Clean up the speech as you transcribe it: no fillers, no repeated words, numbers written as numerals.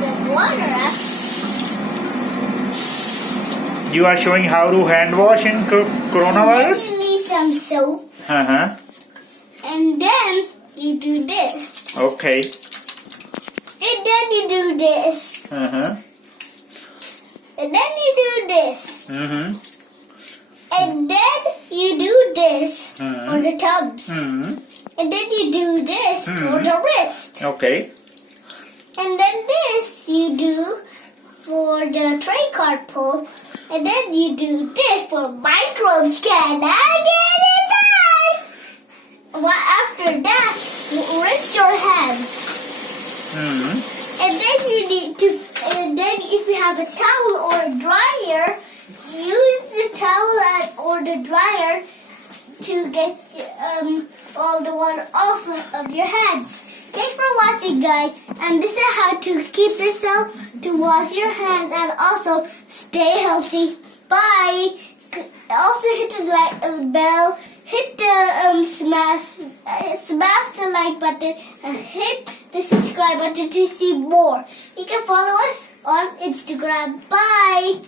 some water up. You are showing how to hand wash in coronavirus? And then you need some soap. Uh-huh. And then you do this. Okay. And then you do this. Uh-huh. And then you do this. Mm-hmm. And then you do this Mhm. for the tubs. Mm-hmm. And then you do this for the wrist. Okay. And then this you do for the tray card pull. And then you do this for microbes. Can I get it done? Well, after that, you rinse your hands. Mm-hmm. And then you need to, and then if you have a towel or a dryer, use the towel or the dryer to get all the water off of your hands. Thanks for watching, guys. And this is how to keep yourself to wash your hands and also stay healthy. Bye. Also hit the like bell. Hit the smash the like button and hit the subscribe button to see more. You can follow us on Instagram. Bye.